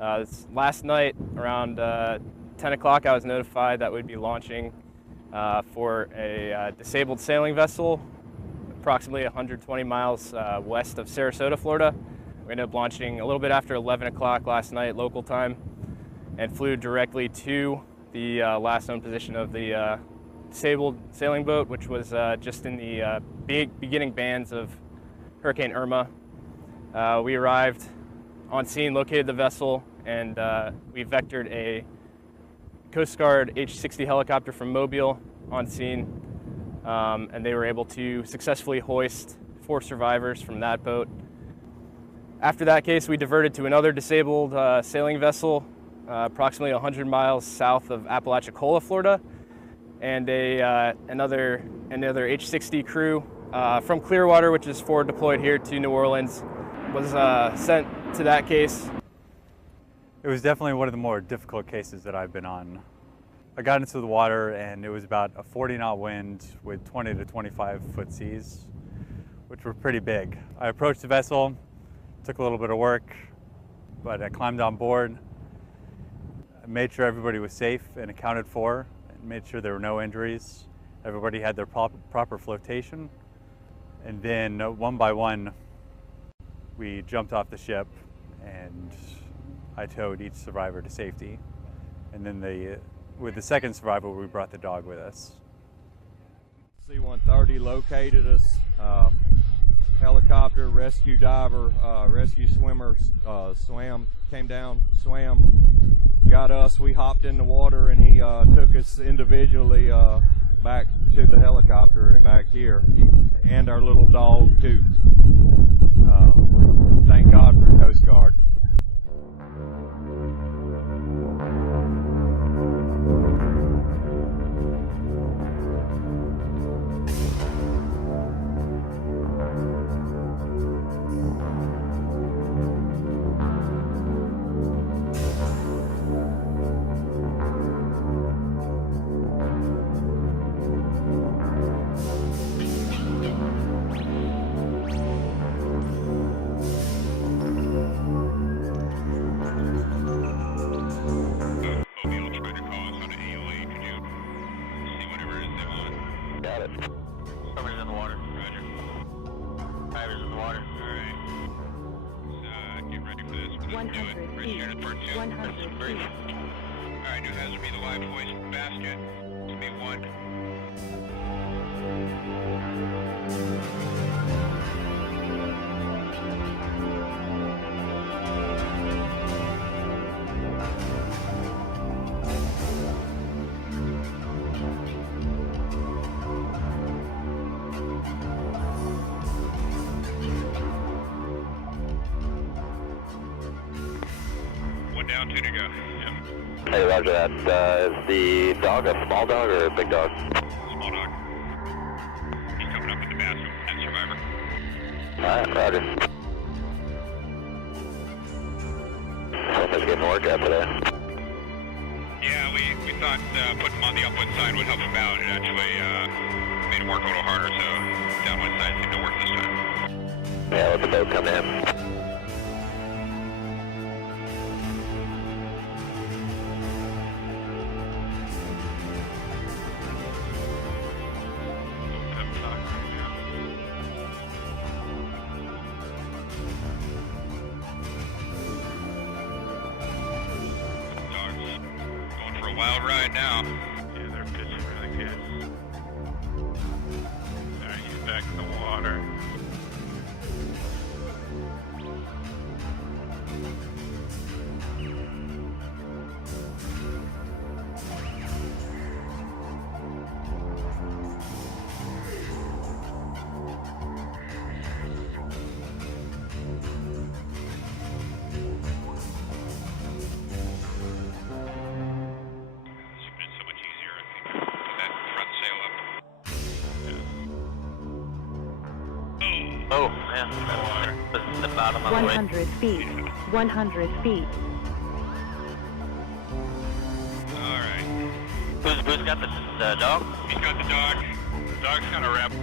Last night, around 10 o'clock, I was notified that we'd be launching for a disabled sailing vessel approximately 120 miles west of Sarasota, Florida. We ended up launching a little bit after 11 o'clock last night, local time, and flew directly to the last known position of the disabled sailing boat, which was just in the beginning bands of Hurricane Irma. We arrived on scene, located the vessel, and we vectored a Coast Guard MH-60 helicopter from Mobile on scene, and they were able to successfully hoist 4 survivors from that boat. After that case, we diverted to another disabled sailing vessel approximately 100 miles south of Apalachicola, Florida, and another MH-60 crew from Clearwater, which is forward deployed here to New Orleans, was sent to that case. It was definitely one of the more difficult cases that I've been on. I got into the water and it was about a 40-knot wind with 20 to 25-foot seas, which were pretty big. I approached the vessel, took a little bit of work, but I climbed on board. I made sure everybody was safe and accounted for, and made sure there were no injuries. Everybody had their proper flotation. And then one by one, we jumped off the ship and I towed each survivor to safety. And then with the second survivor, we brought the dog with us. C-130 located us. Helicopter, rescue diver, rescue swimmer came down, swam, got us. We hopped in the water and he took us individually back to the helicopter and back here, and our little dog too. Thank God for Coast Guard. Got it. Somebody's in the water. Roger. Driver's in the water. Alright. Get ready for this. 100 feet. 100 feet. Alright, new hazard be the live hoist basket. It's me 1. Down, 2 to go. Yep. Hey, roger that. Is the dog a small dog or a big dog? Small dog. He's coming up in the basket. And survivor. Alright, roger. Somebody's getting work out today. Yeah, we thought putting him on the upwind side would help him out. It actually made him work a little harder, so downwind side seemed to work this time. Yeah, let the boat come in. Wild ride now. Yeah, they're pitching really good. Alright, he's back in the water. Oh, man. This is the bottom of the way. 100 feet. 100 feet. Alright. Who's got the dog? He's got the dog. The dog's kind of wrapped.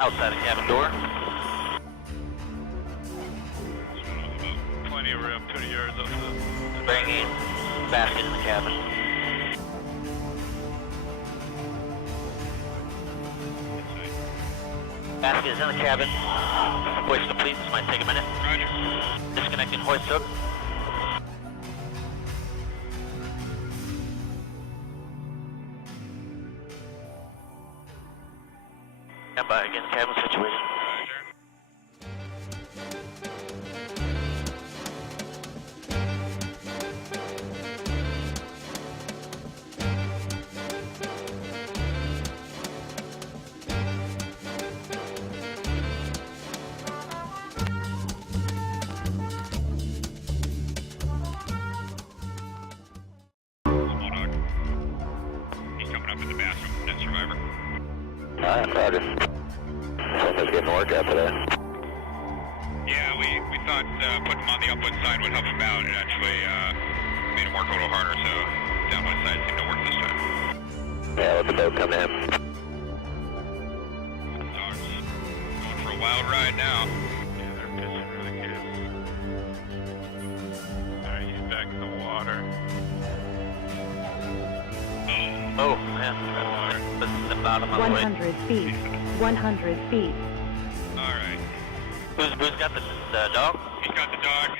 outside the cabin door. Plenty of room, 20 yards off the Bringing basket in the cabin. Basket is in the cabin. Hoist complete. This might take a minute. Roger. Disconnecting hoist hook. Stand by again, cabin situation. Small dog. He's coming up in the bathroom. Net survivor. Roger. Someone's getting work out today. Yeah, we thought putting him on the upwind side would help him out. It actually made him work a little harder, so downwind side seemed to work this time. Yeah, let the boat come in. Dog's going for a wild ride now. Yeah, they're pissing really good. Alright, he's back in the water. Oh, man. This is the bottom of the way. 100 feet. 100 feet. Alright. Who's got the dog? He's got the dog.